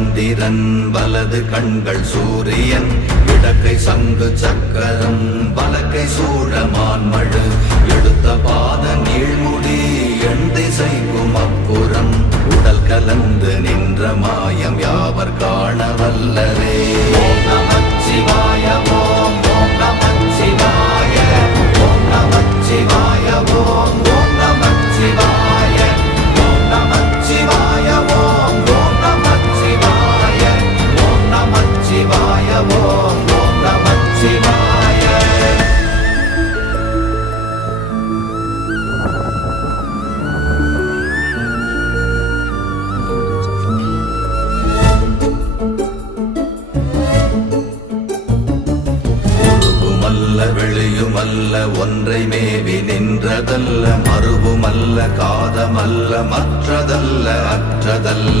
சந்திரன் வலது கண்கள் சூரியன் இடக்கை சங்கு சக்கரம் வலக்கை சூழமான்மழு எடுத்த பாத நீழ்முடி எண் திசைக்கும் அப்புறம் உடல் கலந்து நின்ற மாயம் யாவர் காண வல்லரே. ஓம் நமச்சிவாய ஓம் ஓம் நமச்சிவாய ஓம் நமச்சிவாய ஓம் ஓம் நமச்சிவாய ஓம் நமச்சிவாய ஓம் ஓம் நமச்சிவாய ஓம் நமச்சிவாய ஓம் ஓம் நமச்சிவாய. வெளியுமல்ல ஒன்றை மேவி நின்றதல்ல மறுவுமல்ல காதமல்ல மற்றதல்ல அற்றதல்ல